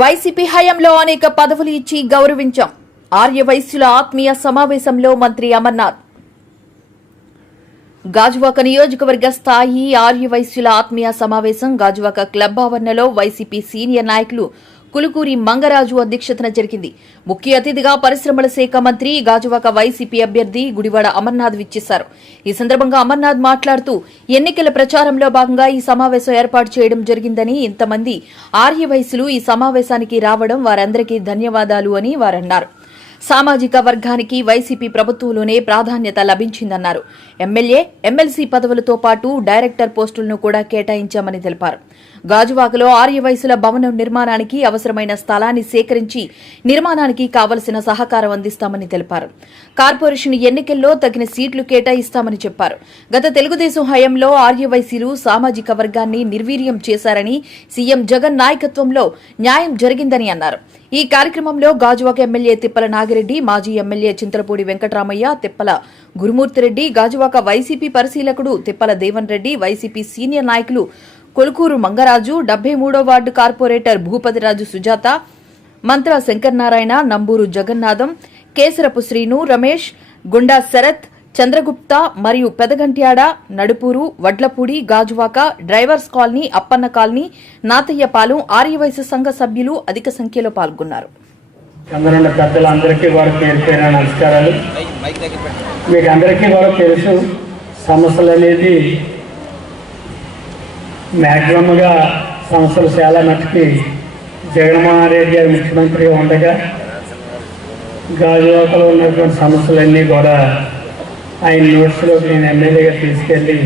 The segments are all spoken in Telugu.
వైసీపీ హయాంలో అనేక పదవులు ఇచ్చి గౌరవించాం. ఆర్య వైశ్యుల ఆత్మీయ సమావేశంలో మంత్రి అమర్నాథ్. గాజువాక నియోజకవర్గ స్థాయి ఆర్య వైశ్యుల ఆత్మీయ సమావేశం గాజువాక క్లబ్ ఆవరణలో వైసీపీ సీనియర్ నాయకులు కులుకూరి మంగరాజు అధ్యక్షతన జరిగింది. ముఖ్య అతిథిగా పరిశ్రమల శాఖ మంత్రి గాజువాక వైసీపీ అభ్యర్థి గుడివాడ అమర్నాథ్ విచ్చేశారు. ఈ సందర్భంగా అమర్నాథ్ మాట్లాడుతూ ఎన్నికల ప్రచారంలో భాగంగా ఈ సమావేశం ఏర్పాటు చేయడం జరిగిందని ఇంతమంది ఆర్యవయసులు ఈ సమావేశానికి రావడం వారందరికీ ధన్యవాదాలు అని వారన్నారు. సామాజిక వర్గానికి వైసీపీ ప్రభుత్వంలోనే ప్రాధాన్యత లభించిందన్నారు. ఎమ్మెల్యే ఎమ్మెల్సీ పదవులతో పాటు డైరెక్టర్ పోస్టులను కూడా కేటాయించామని తెలిపారు. గాజువాకలో ఆర్యవయసుల భవనం నిర్మాణానికి అవసరమైన స్థలాన్ని సేకరించి నిర్మాణానికి కావలసిన సహకారం అందిస్తామని తెలిపారు. కార్పొరేషన్ ఎన్నికల్లో తగిన సీట్లు కేటాయిస్తామని చెప్పారు. గత తెలుగుదేశం హయాంలో ఆర్యవైసీలు సామాజిక వర్గాన్ని నిర్వీర్యం చేశారని సీఎం జగన్ నాయకత్వంలో న్యాయం జరిగిందని అన్నారు. ఈ కార్యక్రమంలో గాజువాక ఎమ్మెల్యే తిప్పల నాగిరెడ్డి మాజీ ఎమ్మెల్యే చింతలపూడి వెంకటరామయ్య తిప్పల గురుమూర్తిరెడ్డి గాజువాక వైసీపీ పరిశీలకుడు తిప్పల దేవన్ రెడ్డి వైసీపీ సీనియర్ నాయకులు కొలుకూరు మంగరాజు డెబ్బై మూడో వార్డు కార్పొరేటర్ భూపతిరాజు సుజాత మంత్ర శంకర్నారాయణ నంబూరు జగన్నాథం కేసరపు శ్రీను రమేష్ గుండా శరత్ చంద్రగుప్త మరియు Pedagantyada Nadupuru Vadlapudi Gajuwaka drivers colony Appanna colony Nathayyapalem Aryavysya సంఘ సభ్యులు అధిక సంఖ్యలో పాల్గొన్నారు. అందరున్న పెద్దలందరికీ కూడా పేరు పేరు నమస్కారాలు. మీకు అందరికీ కూడా తెలుసు సమస్యలు అనేది మ్యాక్సిమంగా సమస్యలు చాలా మట్టుకి జగన్మోహన్ రెడ్డి గారు ముఖ్యమంత్రిగా ఉండగా గాజువాకలో ఉన్నటువంటి సమస్యలన్నీ కూడా ఆయన నోట్స్లోకి నేను ఎమ్మెల్యేగా తీసుకెళ్ళి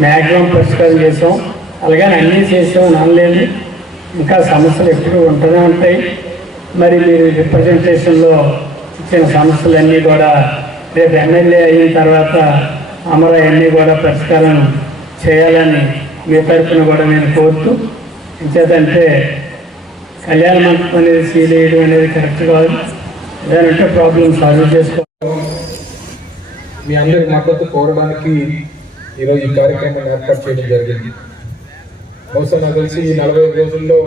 మ్యాక్సిమం పరిష్కారం చేసాం అలాగే అన్నీ చేసాం అనలేదు ఇంకా సమస్యలు ఎప్పుడు ఉంటూనే ఉంటాయి. మరి మీరు రిప్రజెంటేషన్లో ఇచ్చిన సమస్యలన్నీ కూడా రేపు ఎమ్మెల్యే అయిన తర్వాత అమర అన్నీ కూడా పరిష్కారం చేయాలని మీ తరఫున కూడా నేను కోరుతూ ఇంచేతంటే కళ్యాణ మండపం అనేది సీల్ వేయడం అనేది కరెక్ట్ కాదు. ఏదంటే ప్రాబ్లం సాల్వ్ చేసుకోవడం. మీ అందరి మద్దతు కోరడానికి ఈరోజు ఈ కార్యక్రమాన్ని ఏర్పాటు చేయడం జరిగింది. బహుశా నాకు తెలిసి ఈ నలభై రోజుల్లో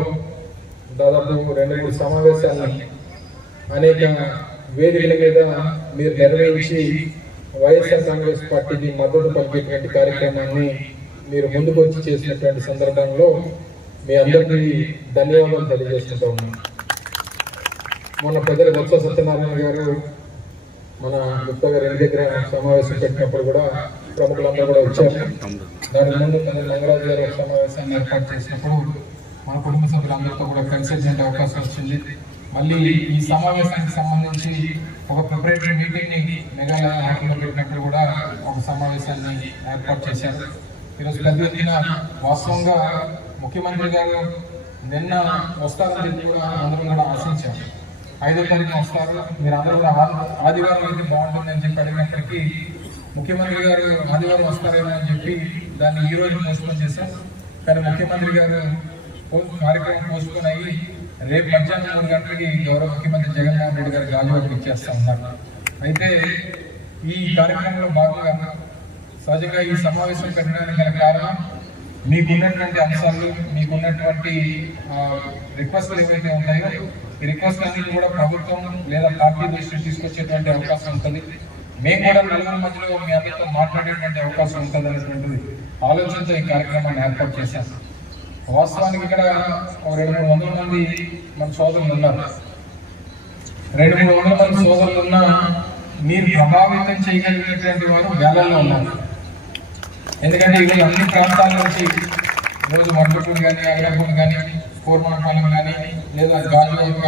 దాదాపు రెండు మూడు సమావేశాలను అనేక వేదికల మీద మీరు నిర్వహించి వైఎస్ఆర్ కాంగ్రెస్ పార్టీకి మద్దతు పలికేటువంటి కార్యక్రమాన్ని మీరు ముందుకు వచ్చి చేసినటువంటి సందర్భంలో మీ అందరికీ ధన్యవాదాలు తెలియజేస్తుంటా ఉన్నాను. మొన్న పెద్దలు బొత్స సత్యనారాయణ గారు మన గుప్త గారి ఇంటి దగ్గర సమావేశం పెట్టినప్పుడు కూడా ప్రముఖులందరూ కూడా వచ్చారు. దాని ముందు పెద్ద నంగరాజు గారు సమావేశాన్ని ఏర్పాటు చేసినప్పుడు మన కుటుంబ సభ్యులందరితో కూడా కలిసేటువంటి అవకాశం వచ్చింది. మళ్ళీ ఈ సమావేశానికి సంబంధించి ఒక ప్రిపరేటరీ మీటింగ్ని మెగాలయ మేఘాలయ పెట్టినప్పుడు కూడా ఒక సమావేశాన్ని ఏర్పాటు చేశారు. ఈరోజు పెద్ద ఎత్తున వాస్తవంగా ముఖ్యమంత్రి గారు నిన్న వస్తారని చెప్పి కూడా అందరం కూడా ఆశించారు ఐదో తారీఖున వస్తారు. మీరు అందరూ కూడా ఆదివారం అయితే బాగుంటుందని చెప్పి అడిగినప్పటికీ ముఖ్యమంత్రి గారు ఆదివారం వస్తారేమో అని చెప్పి దాన్ని ఈ రోజు పోస్ట్పోన్ చేశాం. కానీ ముఖ్యమంత్రి గారు కార్యక్రమం పోస్ట్పోన్ అయ్యి రేపు మధ్యాహ్నం మూడు గంటలకి గౌరవ ముఖ్యమంత్రి జగన్మోహన్ రెడ్డి గారు గాజువాకు ఇచ్చేస్తా ఉన్నారు. అయితే ఈ కార్యక్రమంలో భాగంగా సహజంగా ఈ సమావేశం పెట్టడానికి గల కారణం మీకున్నటువంటి అంశాలు మీకున్నటువంటి రిక్వెస్ట్లు ఏవైతే ఉన్నాయో ఈ రిక్వెస్ట్ అన్ని కూడా ప్రభుత్వం లేదా పార్టీ దృష్టి తీసుకొచ్చేటువంటి అవకాశం ఉంటుంది. మేము కూడా నలుగురు మధ్యలో మీ అందరితో మాట్లాడేటువంటి అవకాశం ఉంటుంది అనేటువంటిది ఆలోచనతో ఈ కార్యక్రమాన్ని ఏర్పాటు చేశాం. వాస్తవానికి ఇక్కడ రెండు మూడు వందల మంది మన సోదరులు ఉన్నారు. రెండు మూడు వందల మంది సోదరులు ఉన్నా మీరు ప్రభావితం చేయగలిగినటువంటి వారు వేలల్లో ఉన్నారు. ఎందుకంటే ఈరోజు అన్ని ప్రాంతాల నుంచి ఈరోజు మడ్లపూడి కానీ అగ్రపూడి కానీ పూర్వపాలెం కానీ లేదా గాజు యొక్క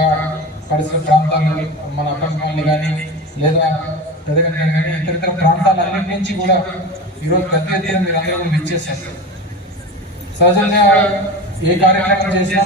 పరిసర ప్రాంతాలు మన అప్పంపాలని కానీ లేదా పెదగంట కానీ ఇతర ఇతర ప్రాంతాలన్నిటి నుంచి కూడా ఈరోజు పెద్ద ఎత్తున మీరు అందరూ కూడా ఇచ్చేసారు సహజంగా ఏ కార్యక్రమం చేసినా